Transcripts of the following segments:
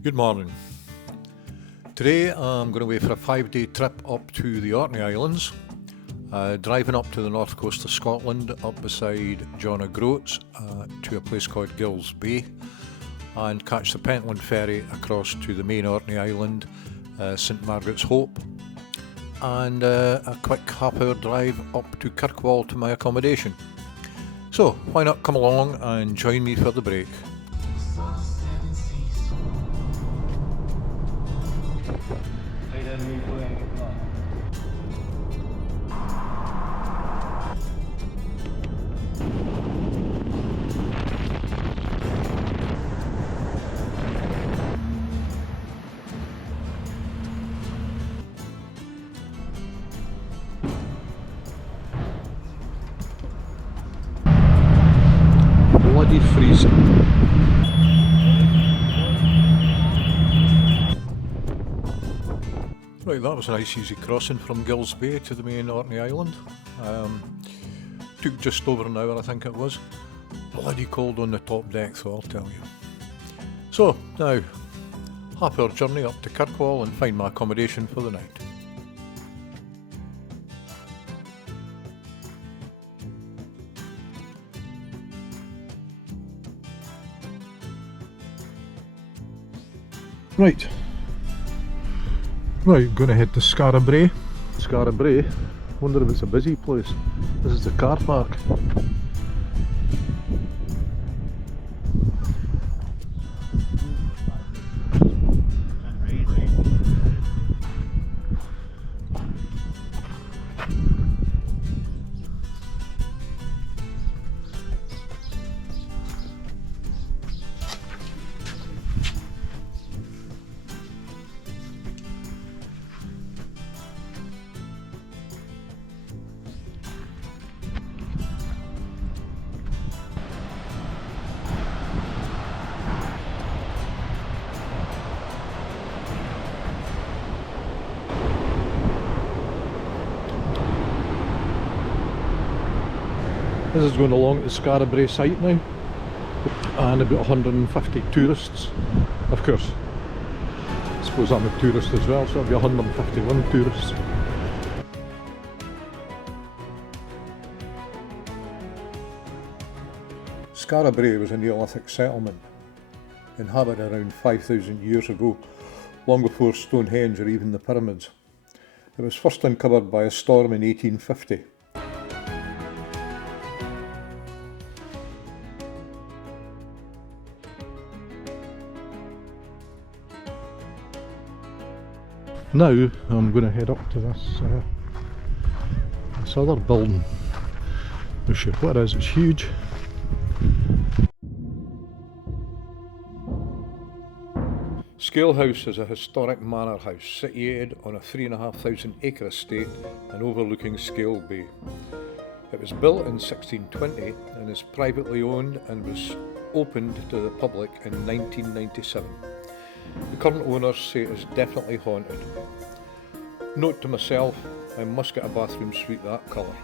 Good morning. Today I'm going away for a 5-day trip up to the Orkney Islands, driving up to the north coast of Scotland, up beside John O'Groats to a place called Gills Bay, and catch the Pentland ferry across to the main Orkney Island, St Margaret's Hope, and a quick half-hour drive up to Kirkwall to my accommodation. So why not come along and join me for the break. Bloody freezing. Right, that was a nice easy crossing from Gills Bay to the main Orkney Island. Took just over an hour, I think it was. Bloody cold on the top deck, so I'll tell you. So now, half-hour journey up to Kirkwall and find my accommodation for the night. Right, going to head to Skara Brae. Skara Brae, wonder if it's a busy place. This is the car park. This is going along at the Skara Brae site now, and about 150 tourists. Of course, I suppose I'm a tourist as well, so it'll be 151 tourists. Skara Brae was a Neolithic settlement, inhabited around 5,000 years ago, long before Stonehenge or even the pyramids. It was first uncovered by a storm in 1850. Now I'm going to head up to this other building. Not sure what it is, it's huge. Scale House is a historic manor house situated on a 3,500 acre estate and overlooking Scale Bay. It was built in 1620 and is privately owned and was opened to the public in 1997. The current owners say it is definitely haunted. Note to myself, I must get a bathroom suite that colour.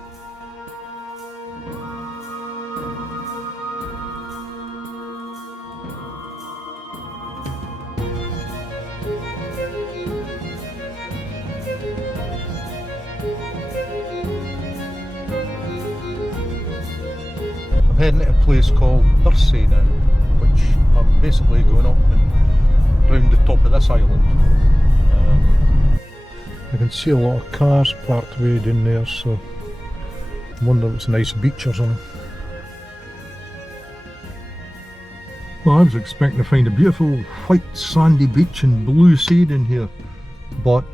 I'm heading to a place called Bursay now, which I'm basically going up and round the top of this island. I can see a lot of cars parked way down there, so I wonder if it's a nice beach or something. Well, I was expecting to find a beautiful white sandy beach and blue sea in here, but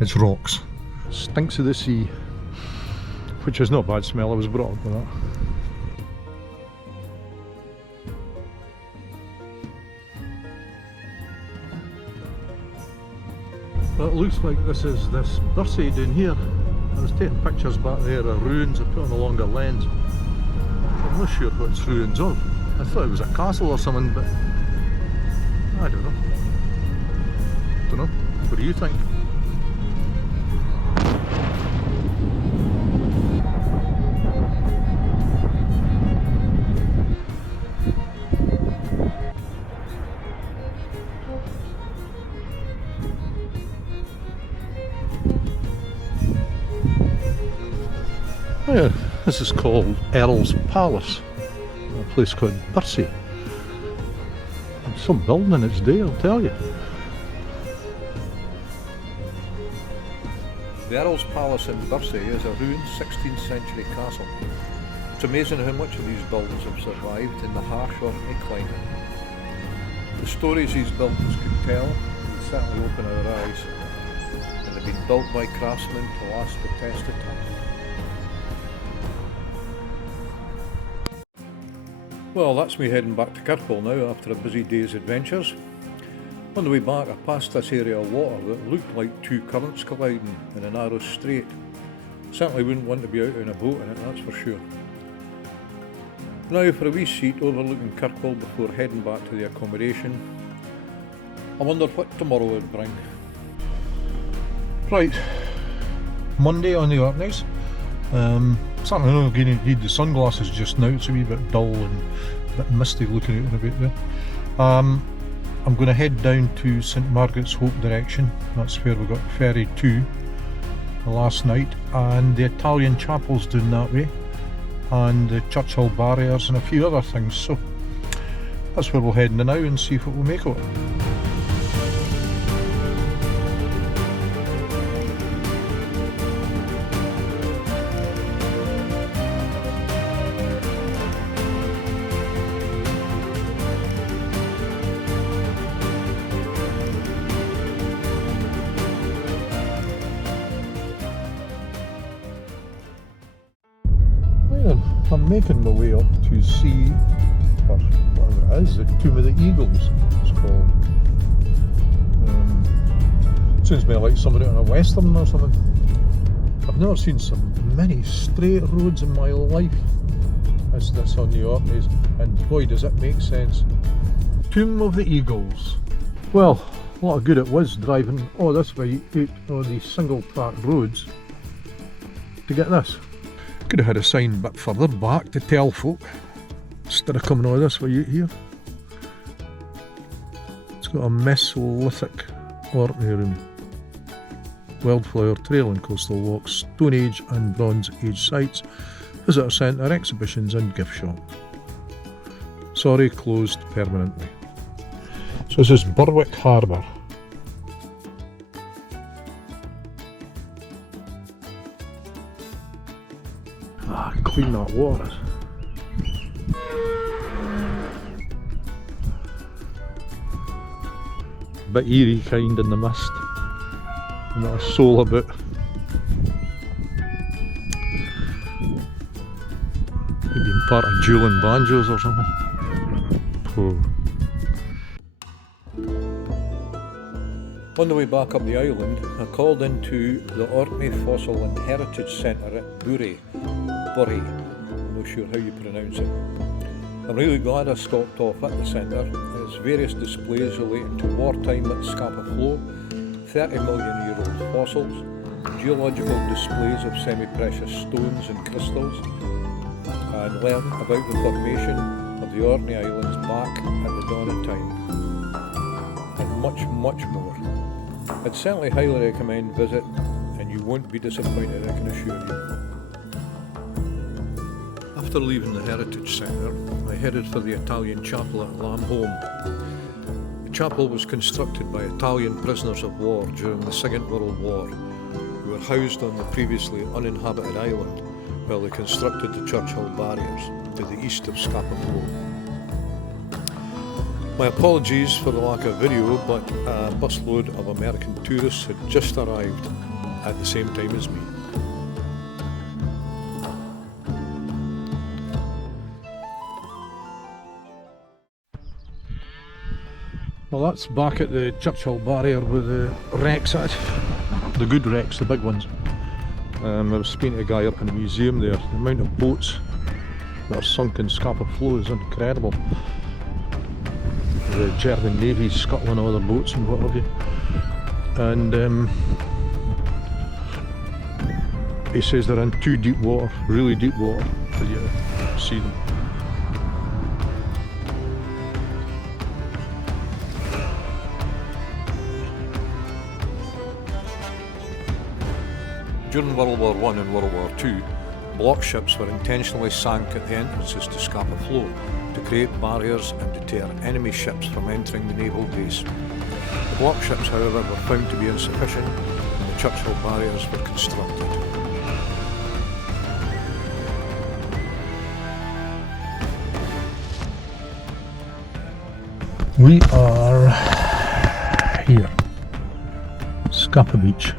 it's rocks. Stinks of the sea, which is not a bad smell. I was brought up with that. Well, it looks like this is this Bursay down here. I was taking pictures back there of ruins. I put on a longer lens. I'm not sure what it's ruins of. I thought it was a castle or something, but I don't know. What do you think? Yeah, this is called Earl's Palace, a place called Bursey. It's some building in its day, I'll tell you. The Earl's Palace in Bursey is a ruined 16th century castle. It's amazing how much of these buildings have survived in the harsh Orkney climate. The stories these buildings could tell will certainly open our eyes, and they've been built by craftsmen to last the test of time. Well, that's me heading back to Kirkwall now after a busy day's adventures. On the way back I passed this area of water that looked like two currents colliding in a narrow strait. Certainly wouldn't want to be out in a boat in it, that's for sure. Now for a wee seat overlooking Kirkwall before heading back to the accommodation. I wonder what tomorrow would bring. Right, Monday on the Orkneys. Certainly not going to need the sunglasses just now, it's a wee bit dull and a bit misty looking out and about there. I'm going to head down to St Margaret's Hope direction, that's where we got ferried to last night, and the Italian chapel's down that way, and the Churchill barriers and a few other things, so that's where we'll head now and see what we'll make of it. I'm making my way up to see, or whatever it is, the Tomb of the Eagles, it's called. Sounds to me like something out on a western or something. I've never seen so many straight roads in my life as this on the Orkneys, and boy does it make sense. Tomb of the Eagles. Well, a lot of good it was driving all this way out on these single track roads to get this. Could have had a sign a bit further back to tell folk, instead of coming all this way out here. It's got a Mesolithic Orkney room, wildflower trail and coastal walks, Stone Age and Bronze Age sites, visitor centre, exhibitions and gift shop. Sorry, closed permanently. So this is Berwick Harbour. Ah, clean that water is. Bit eerie kind in the mist. Not a soul about. Maybe part of dueling banjos or something. Oh. On the way back up the island, I called into the Orkney Fossil and Heritage Centre at Bury. I'm not sure how you pronounce it. I'm really glad I stopped off at the centre. There's various displays relating to wartime at Scapa Flow, 30 million year old fossils, geological displays of semi-precious stones and crystals, and learn about the formation of the Orkney Islands back at the dawn of time, and much more. I'd certainly highly recommend visit, and you won't be disappointed, I can assure you. After leaving the Heritage Centre, I headed for the Italian chapel at Lamholm. The chapel was constructed by Italian prisoners of war during the Second World War, who were housed on the previously uninhabited island while they constructed the Churchill barriers to the east of Scapa Flow. My apologies for the lack of video, but a busload of American tourists had just arrived at the same time as me. Well, that's back at the Churchill barrier with the wrecks at it. The good wrecks, the big ones. I was speaking to a guy up in the museum there. The amount of boats that are sunk in Scapa Flow is incredible. The German Navy scuttling all their boats and what have you. And he says they're in too deep water, really deep water, for you to see them. During World War I and World War II, block ships were intentionally sank at the entrances to Scapa Flow to create barriers and deter enemy ships from entering the naval base. The block ships, however, were found to be insufficient and the Churchill barriers were constructed. We are here, Scapa Beach.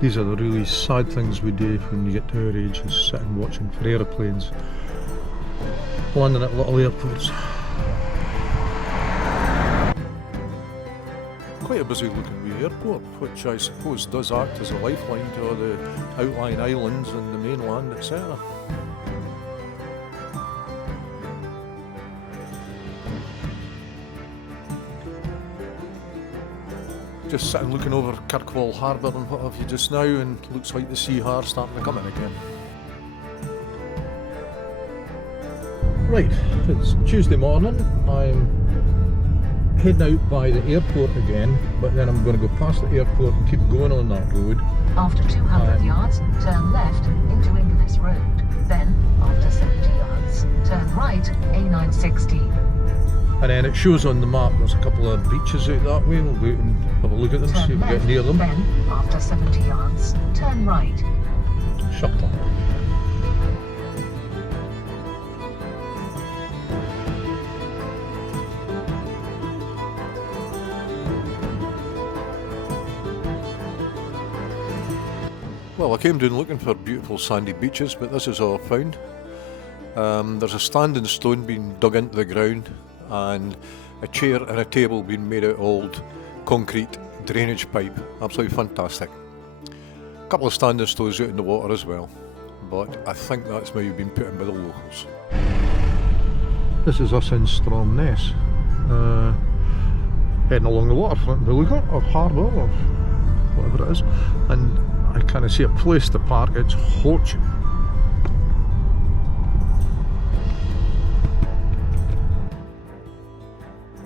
These are the really sad things we do when you get to our age, is sitting watching for aeroplanes landing at little airports. Quite a busy looking wee airport, which I suppose does act as a lifeline to all the outlying islands and the mainland, etc. Just sitting looking over Kirkwall Harbour and what have you just now, and looks like the sea har's starting to come in again. Right, it's Tuesday morning. I'm heading out by the airport again, but then I'm going to go past the airport and keep going on that road. After 200 yards, turn left into Inverness Road. Then, after 70 yards, turn right, A916. And then it shows on the map there's a couple of beaches out that way. We'll go out and have a look at them, Turn see if we left, get near them. Then, after 70 yards, turn right. Shut up. Well, I came down looking for beautiful sandy beaches, but this is all I've found. There's a standing stone being dug into the ground and a chair and a table being made out of old concrete drainage pipe. Absolutely fantastic. A couple of standing stones out in the water as well, but I think that's maybe been put in by the locals. This is us in Stromness, heading along the waterfront, the lookout or harbour or whatever it is, and I kind of see a place to park. It's Horch.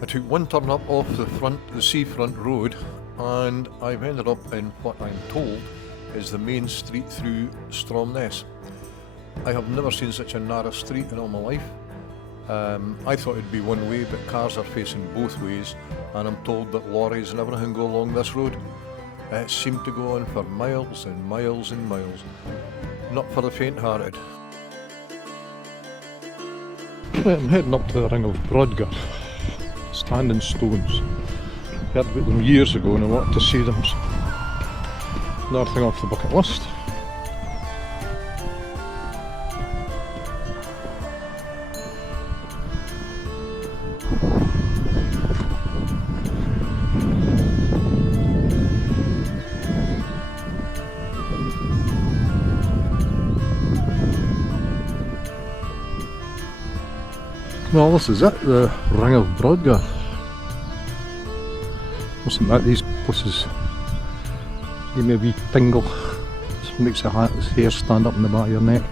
I took one turn up off the seafront road, and I've ended up in what I'm told is the main street through Stromness. I have never seen such a narrow street in all my life. I thought it'd be one way, but cars are facing both ways, and I'm told that lorries and everything go along this road. It seemed to go on for miles and miles and miles. Not for the faint-hearted. Right, I'm heading up to the Ring of Brodgar. Standing stones. Heard about them years ago and I wanted to see them. So another thing off the bucket list. Well, this is it, the Ring of Brodgar. Must admit, these places give me a wee tingle. Just makes the hair stand up in the back of your neck.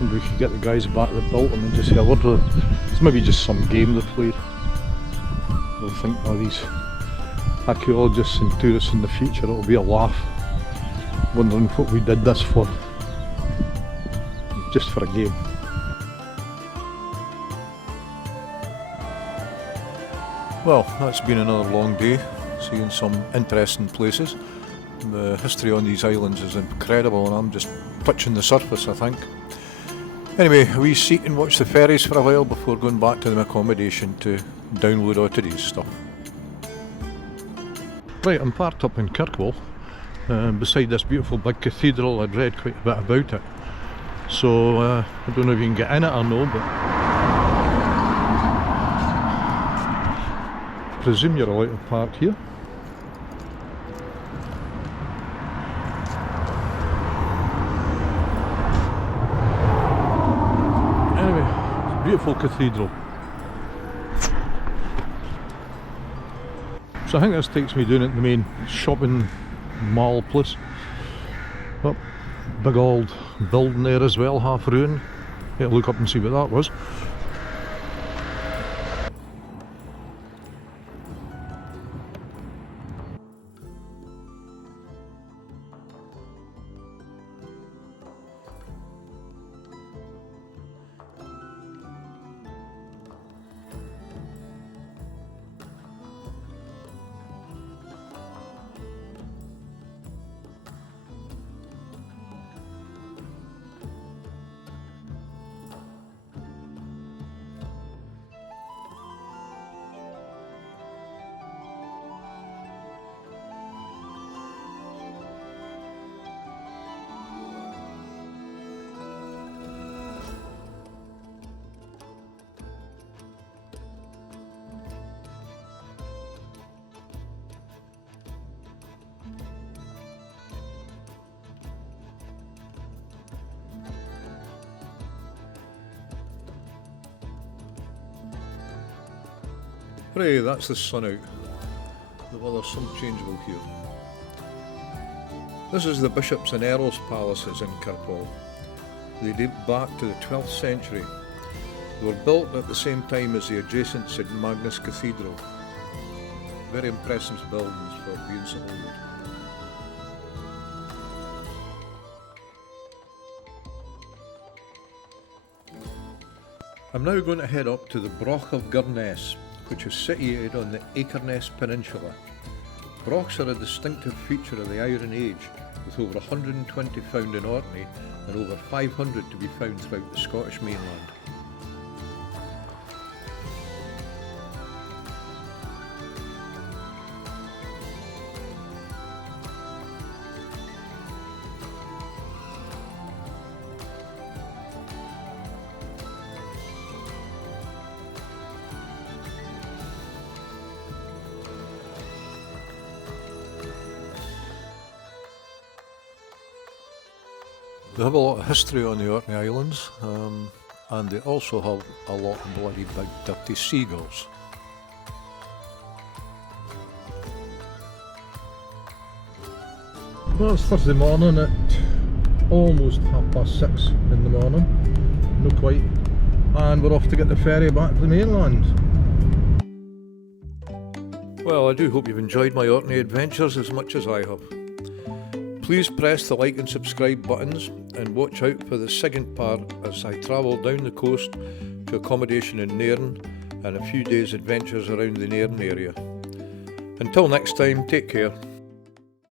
Wonder if we could get the guys back that built them and just have a word with them. It's maybe just some game they played. They'll think, oh, these archaeologists and tourists in the future, it'll be a laugh, wondering what we did this for. Just for a game. Well, that's been another long day, seeing some interesting places. The history on these islands is incredible, and I'm just touching the surface, I think. Anyway, we sit and watch the ferries for a while before going back to the accommodation to download all today's stuff. Right, I'm parked up in Kirkwall, beside this beautiful big cathedral. I'd read quite a bit about it. So I don't know if you can get in it or no, but I presume you're allowed to park here. beautiful cathedral. So I think this takes me down at the main shopping mall place. Oh, big old building there as well, half ruined. Yeah, look up and see what that was. Hooray, that's the sun out. The weather's some changeable here. This is the Bishops and Earls Palaces in Kirkwall. They date back to the 12th century. They were built at the same time as the adjacent St Magnus Cathedral. Very impressive buildings for being so old. I'm now going to head up to the Broch of Gurness, which is situated on the Acreness Peninsula. Brochs are a distinctive feature of the Iron Age, with over 120 found in Orkney and over 500 to be found throughout the Scottish mainland. They have a lot of history on the Orkney Islands, and they also have a lot of bloody big dirty seagulls. Well, it's Thursday morning at almost 6:30 in the morning, not quite, and we're off to get the ferry back to the mainland. Well, I do hope you've enjoyed my Orkney Adventures as much as I have. Please press the like and subscribe buttons and watch out for the second part as I travel down the coast to accommodation in Nairn and a few days adventures around the Nairn area. Until next time, take care.